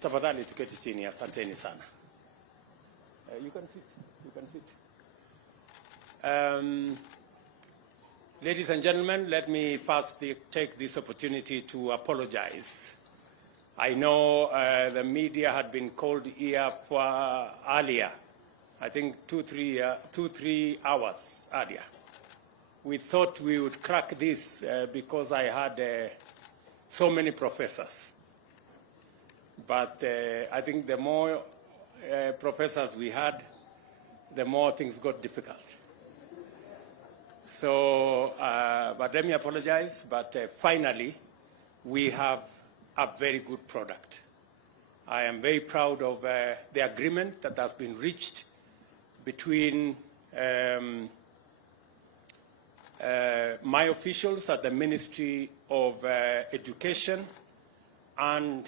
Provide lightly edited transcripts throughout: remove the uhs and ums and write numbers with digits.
Tafadhali tuketi chini, asanteni sana. You can sit. You can sit. Ladies and gentlemen, let me first take this opportunity to apologize. I know the media had been called here for earlier, I think 2-3 hours earlier. We thought we would crack this because I had so many professors. But I think the more professors we had, the more things got difficult. So, but let me apologize, but finally, we have a very good product. I am very proud of the agreement that has been reached between my officials at the Ministry of Education and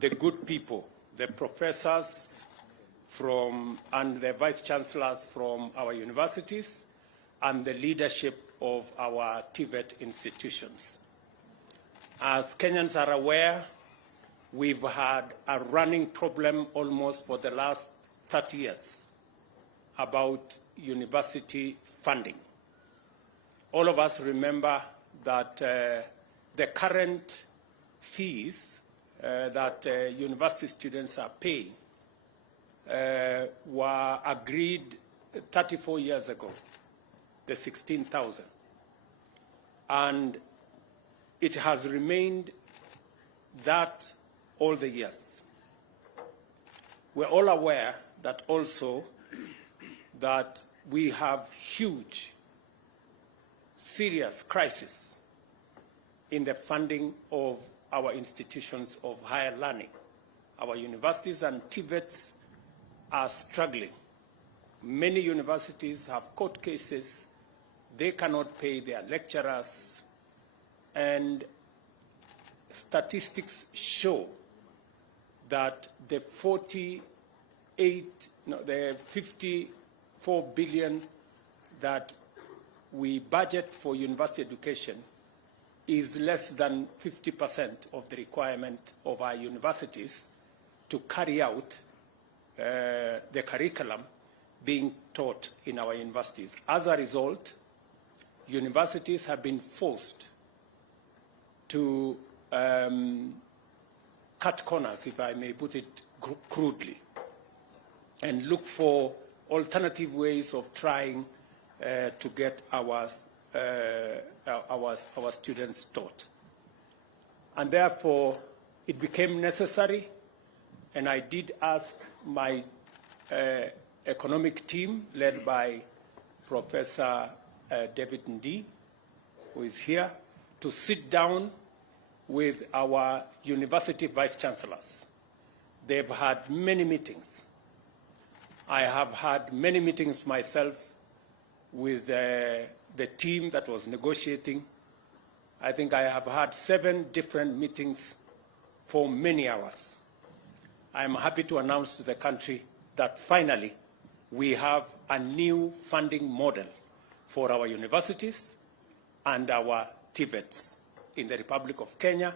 the good people, the professors and the vice chancellors from our universities and the leadership of our TVET institutions. As Kenyans are aware, we've had a running problem almost for the last 30 years about university funding. All of us remember that the current fees that university students are paying were agreed 34 years ago, the 16,000. And it has remained that all the years. We're all aware that also that we have huge, serious crisis in the funding of our institutions of higher learning. Our universities and TVETs are struggling. Many universities have court cases. They cannot pay their lecturers. And statistics show that the 54 billion that we budget for university education is less than 50% of the requirement of our universities to carry out the curriculum being taught in our universities. As a result, universities have been forced to cut corners, if I may put it crudely, and look for alternative ways of trying to get our students taught. And therefore, it became necessary, and I did ask my economic team, led by Professor David Ndii, who is here, to sit down with our university vice chancellors. They've had many meetings. I have had many meetings myself with the team that was negotiating. I think I have had 7 different meetings for many hours. I am happy to announce to the country that finally we have a new funding model for our universities and our TVETs in the Republic of Kenya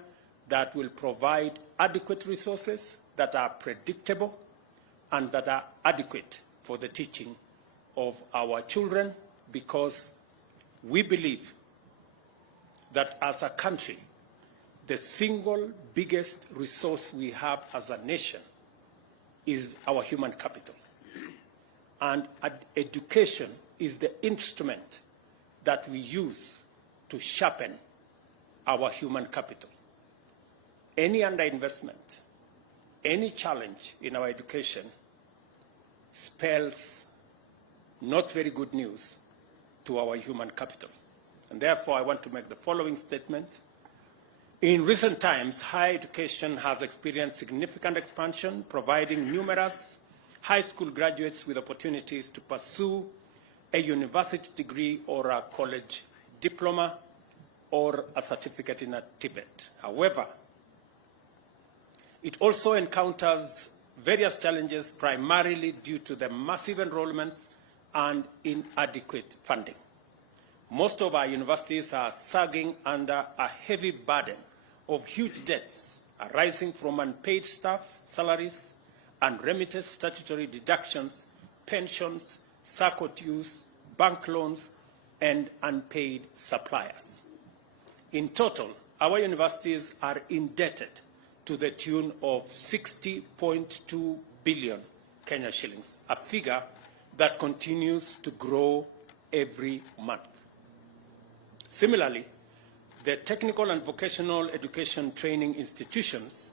that will provide adequate resources that are predictable and that are adequate for the teaching of our children, because we believe that as a country, the single biggest resource we have as a nation is our human capital. And education is the instrument that we use to sharpen our human capital. Any underinvestment, any challenge in our education spells not very good news to our human capital. And therefore, I want to make the following statement. In recent times, higher education has experienced significant expansion, providing numerous high school graduates with opportunities to pursue a university degree or a college diploma or a certificate in a TVET. However, it also encounters various challenges, primarily due to the massive enrollments and inadequate funding. Most of our universities are sagging under a heavy burden of huge debts arising from unpaid staff salaries, unremitted statutory deductions, pensions, SACCO dues, bank loans, and unpaid suppliers. In total, our universities are indebted to the tune of 60.2 billion Kenya shillings, a figure that continues to grow every month. Similarly, the technical and vocational education training institutions,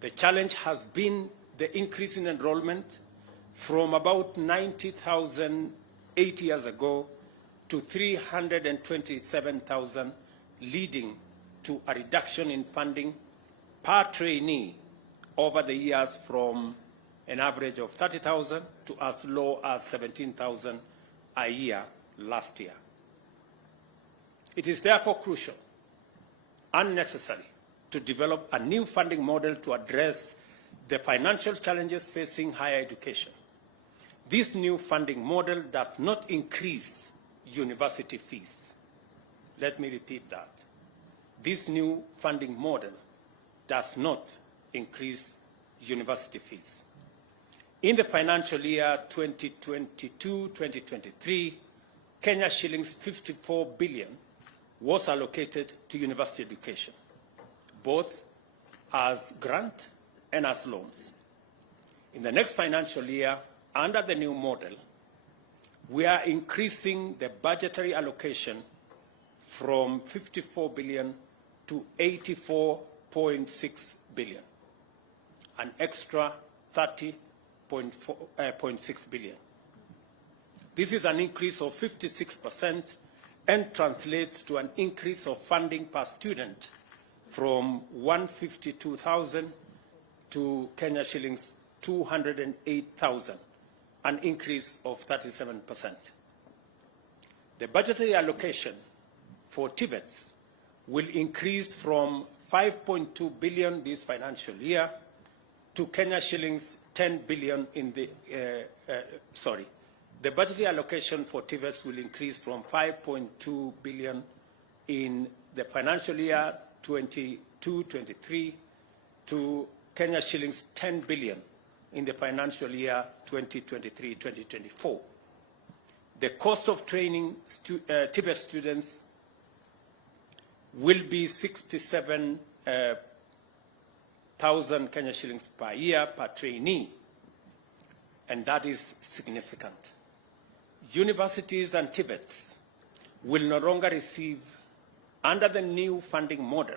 the challenge has been the increase in enrollment from about 90,000 8 years ago to 327,000, leading to a reduction in funding per trainee over the years from an average of 30,000 to as low as 17,000 a year last year. It is therefore crucial and necessary to develop a new funding model to address the financial challenges facing higher education. This new funding model does not increase university fees. Let me repeat that. This new funding model does not increase university fees. In the financial year 2022-2023, Kenya shillings 54 billion was allocated to university education, both as grant and as loans. In the next financial year, under the new model, we are increasing the budgetary allocation from 54 billion to 84.6 billion, an extra 30.6 billion. This is an increase of 56% and translates to an increase of funding per student from 152,000 to Kenya shillings 208,000, an increase of 37%. The budgetary allocation for TVETs will increase from 5.2 billion this financial year to Kenya shillings 10 billion in the, the budgetary allocation for TVETs will increase from 5.2 billion in the financial year 22-23 to Kenya shillings 10 billion in the financial year 2023-2024. The cost of training TVET students will be 67,000 Kenya shillings per year per trainee, and that is significant. Universities and TVETs will no longer receive, under the new funding model,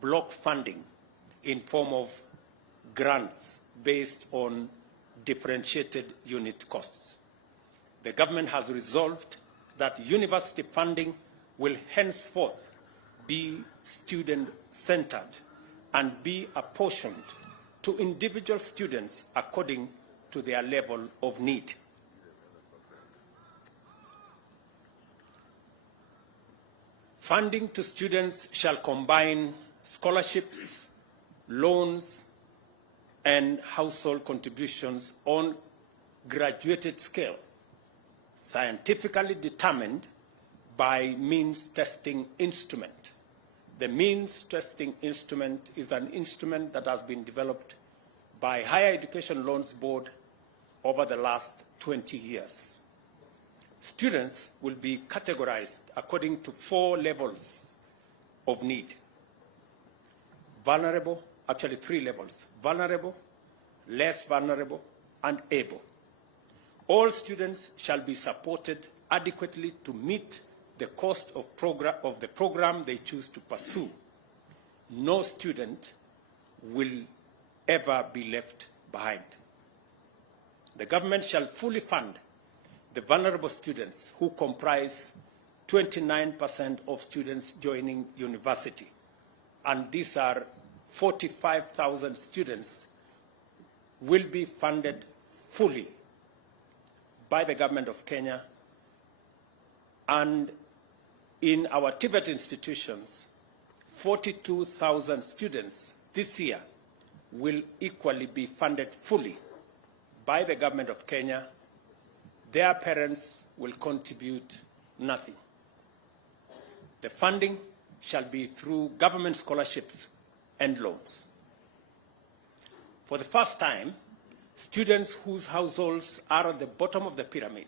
block funding in form of grants based on differentiated unit costs. The government has resolved that university funding will henceforth be student-centered and be apportioned to individual students according to their level of need. Funding to students shall combine scholarships, loans, and household contributions on graduated scale, scientifically determined by means testing instrument. The means testing instrument is an instrument that has been developed by Higher Education Loans Board over the last 20 years. Students will be categorized according to 4 levels of need. Vulnerable, actually 3 levels: vulnerable, less vulnerable, and able. All students shall be supported adequately to meet the cost of the program they choose to pursue. No student will ever be left behind. The government shall fully fund the vulnerable students, who comprise 29% of students joining university. And these are 45,000 students will be funded fully by the government of Kenya. And in our TVET institutions, 42,000 students this year will equally be funded fully by the government of Kenya. Their parents will contribute nothing. The funding shall be through government scholarships and loans. For the first time, students whose households are at the bottom of the pyramid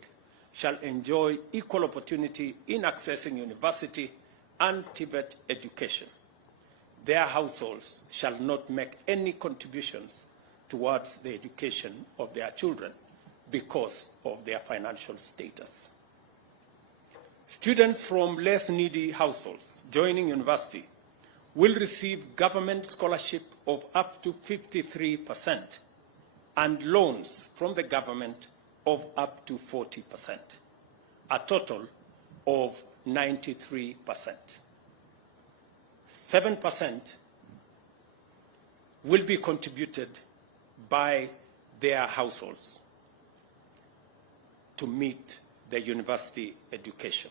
shall enjoy equal opportunity in accessing university and TVET education. Their households shall not make any contributions towards the education of their children because of their financial status. Students from less needy households joining university will receive government scholarship of up to 53% and loans from the government of up to 40%, a total of 93%. 7% will be contributed by their households to meet the university education.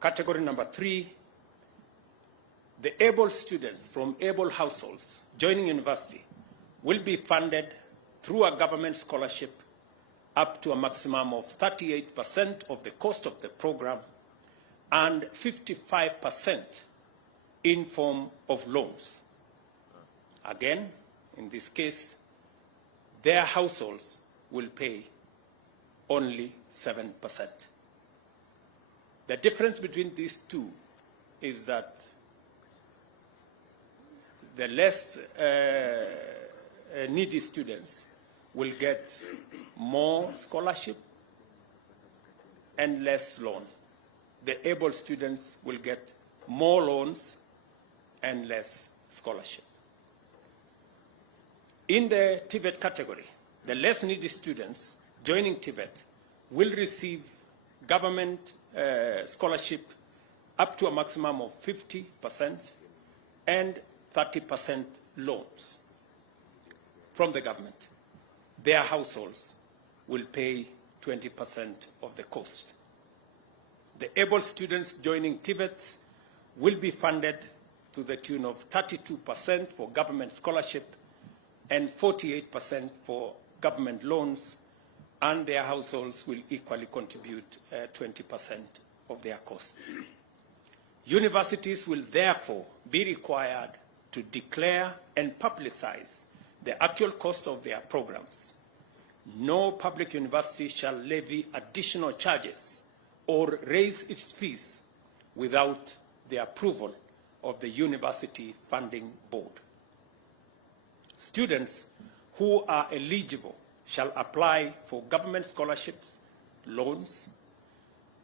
Category number 3, the able students from able households joining university will be funded through a government scholarship up to a maximum of 38% of the cost of the program and 55% in form of loans. Again, in this case, their households will pay only 7%. The difference between these two is that the less needy students will get more scholarship and less loan. The able students will get more loans and less scholarship. In the TVET category, the less needy students joining TVET will receive government scholarship up to a maximum of 50% and 30% loans from the government. Their households will pay 20% of the cost. The able students joining TVET will be funded to the tune of 32% for government scholarship and 48% for government loans, and their households will equally contribute 20% of their costs. Universities will therefore be required to declare and publicize the actual cost of their programs. No public university shall levy additional charges or raise its fees without the approval of the University Funding Board. Students who are eligible shall apply for government scholarships, loans,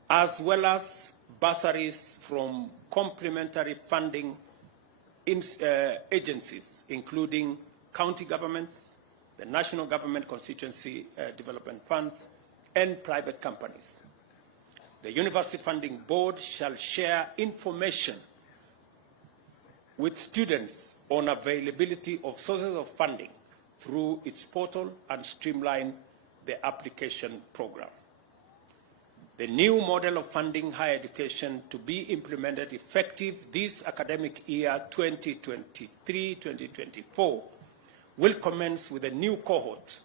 as well as bursaries from complementary funding agencies, including county governments, the national government constituency development funds, and private companies. The University Funding Board shall share information with students on availability of sources of funding through its portal and streamline the application program. The new model of funding higher education to be implemented effective this academic year 2023-2024 will commence with a new cohort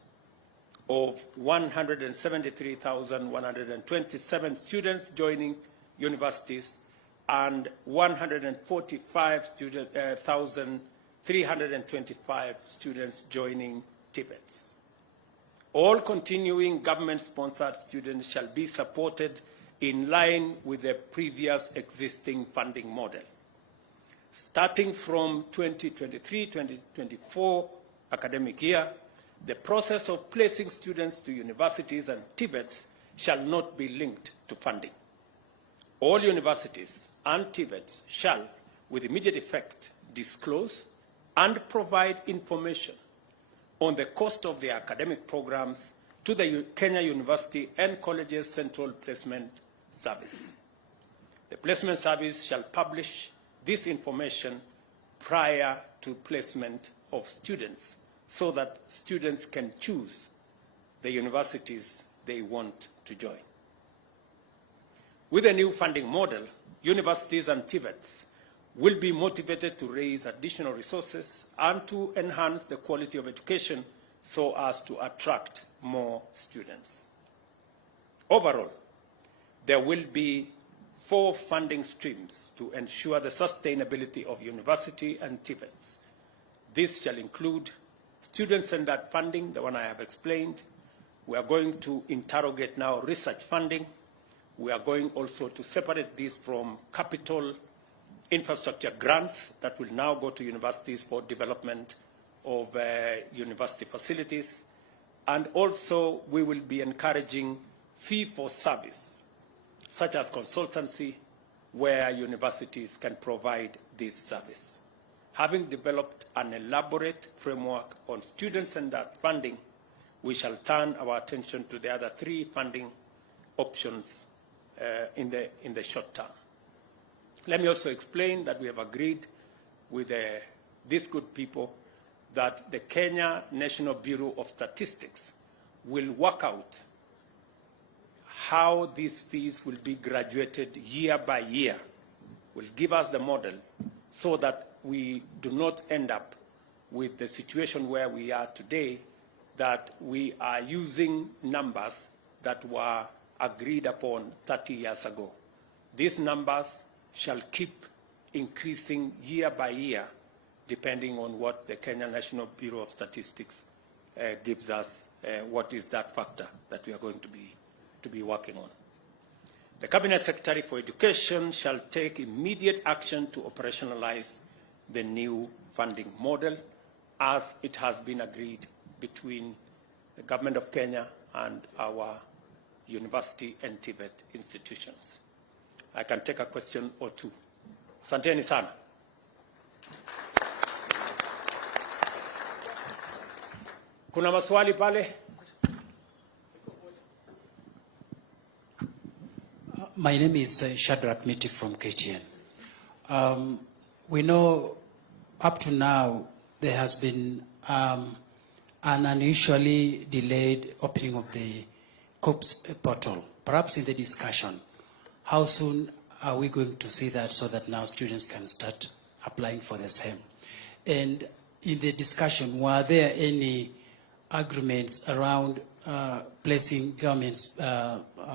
of 173,127 students joining universities and 145,325 students joining TVETs. All continuing government-sponsored students shall be supported in line with the previous existing funding model. Starting from 2023-2024 academic year, the process of placing students to universities and TVETs shall not be linked to funding. All universities and TVETs shall, with immediate effect, disclose and provide information on the cost of their academic programs to the Kenya University and Colleges Central Placement Service. The Placement Service shall publish this information prior to placement of students so that students can choose the universities they want to join. With a new funding model, universities and TVETs will be motivated to raise additional resources and to enhance the quality of education so as to attract more students. Overall, there will be 4 funding streams to ensure the sustainability of university and TVETs. This shall include student-centered funding, the one I have explained. We are going to interrogate now research funding. We are going also to separate this from capital infrastructure grants that will now go to universities for development of university facilities. And also we will be encouraging fee for service, such as consultancy, where universities can provide this service. Having developed an elaborate framework on student-centered funding, we shall turn our attention to the other three funding options in the short term. Let me also explain that we have agreed with these good people that the Kenya National Bureau of Statistics will work out how these fees will be graduated year by year, will give us the model so that we do not end up with the situation where we are today, that we are using numbers that were agreed upon 30 years ago. These numbers shall keep increasing year by year, depending on what the Kenya National Bureau of Statistics gives us, what is that factor that we are going to be working on. The Cabinet Secretary for Education shall take immediate action to operationalize the new funding model as it has been agreed between the Government of Kenya and our university and TVET institutions. I can take a question or two. Asanteni sana. Kuna maswali pale? My name is Shadrach Miti from KTN. We know up to now there has been an unusually delayed opening of the COPS portal. Perhaps in the discussion, how soon are we going to see that so that now students can start applying for the same? And in the discussion, were there any agreements around placing governments,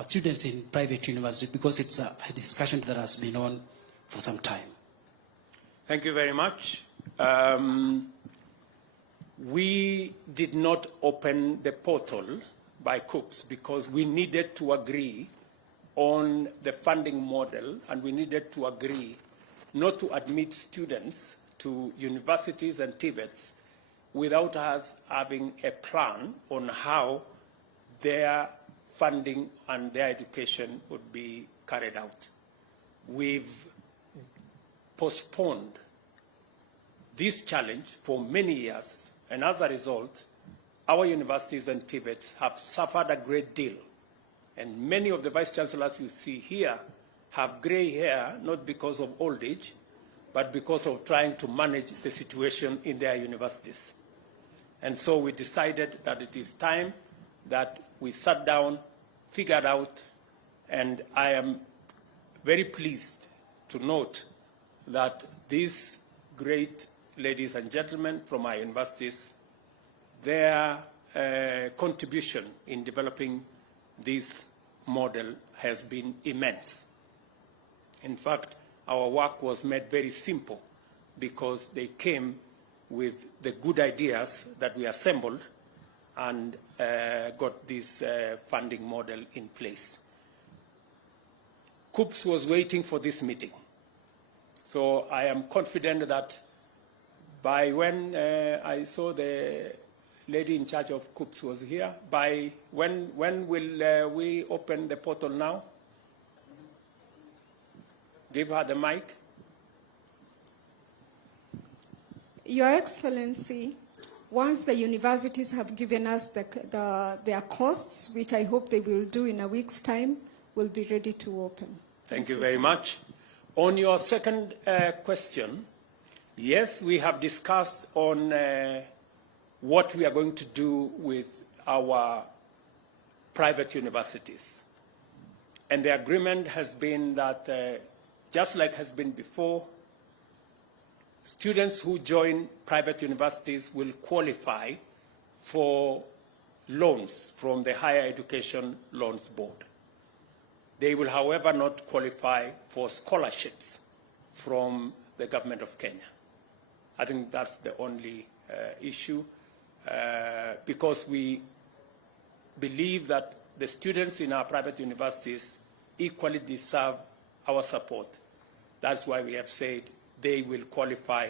students in private universities, because it's a discussion that has been on for some time? Thank you very much. We did not open the portal by COPS because we needed to agree on the funding model, and we needed to agree not to admit students to universities and TVETs without us having a plan on how their funding and their education would be carried out. We've postponed this challenge for many years, and as a result, our universities and TVETs have suffered a great deal. And many of the vice chancellors you see here have gray hair, not because of old age, but because of trying to manage the situation in their universities. And so we decided that it is time that we sat down, figured out, and I am very pleased to note that these great ladies and gentlemen from our universities, their contribution in developing this model has been immense. In fact, our work was made very simple because they came with the good ideas that we assembled and got this funding model in place. COPS was waiting for this meeting. So I am confident that by when I saw the lady in charge of COPS was here, by when will we open the portal now? Give her the mic. Your Excellency, once the universities have given us their costs, which I hope they will do in a week's time, we'll be ready to open. Thank you very much. On your second question, yes, we have discussed on what we are going to do with our private universities. And the agreement has been that, just like has been before, students who join private universities will qualify for loans from the Higher Education Loans Board. They will, however, not qualify for scholarships from the government of Kenya. I think that's the only issue, because we believe that the students in our private universities equally deserve our support. That's why we have said they will qualify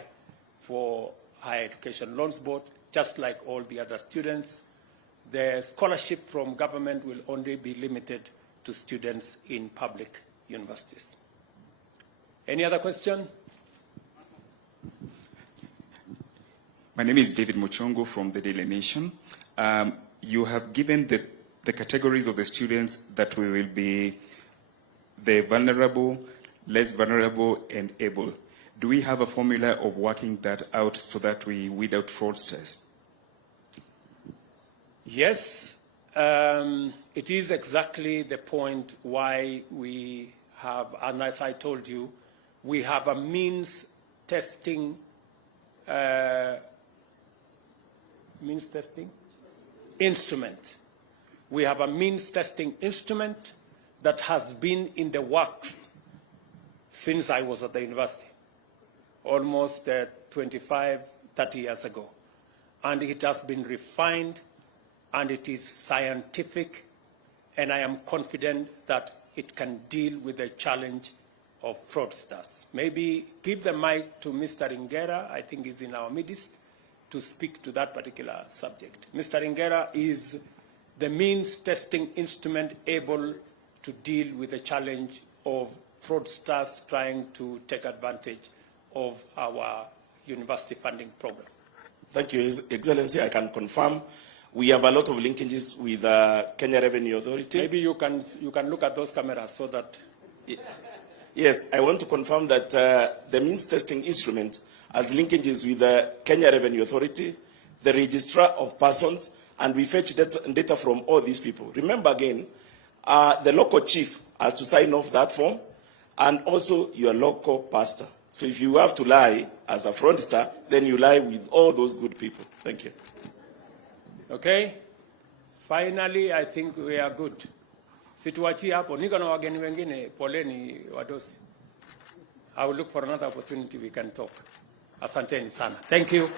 for Higher Education Loans Board, just like all the other students. The scholarship from government will only be limited to students in public universities. Any other question? My name is David Muchongo from the Daily Nation. You have given the categories of the students that we will be the vulnerable, less vulnerable, and able. Do we have a formula of working that out so that we weed out fraudsters? Yes, it is exactly the point why we have, and as I told you, we have a means testing instrument. We have a means testing instrument that has been in the works since I was at the university, almost 25, 30 years ago. And it has been refined, and it is scientific, and I am confident that it can deal with the challenge of fraudsters. Maybe give the mic to Mr. Ingera, I think he's in our midst, to speak to that particular subject. Mr. Ingera is the means testing instrument able to deal with the challenge of fraudsters trying to take advantage of our university funding program. Thank you, His Excellency. I can confirm we have a lot of linkages with Kenya Revenue Authority. Maybe you can look at those cameras so that... Yes, I want to confirm that the means testing instrument has linkages with the Kenya Revenue Authority, the Registrar of Persons, and we fetch data from all these people. Remember again, the local chief has to sign off that form, and also your local pastor. So if you have to lie as a fraudster, then you lie with all those good people. Thank you. Okay. Finally, I think we are good. Situachi hapo, niko na wageni wengine, poleni wadosi. I will look for another opportunity we can talk. Asanteni sana. Thank you.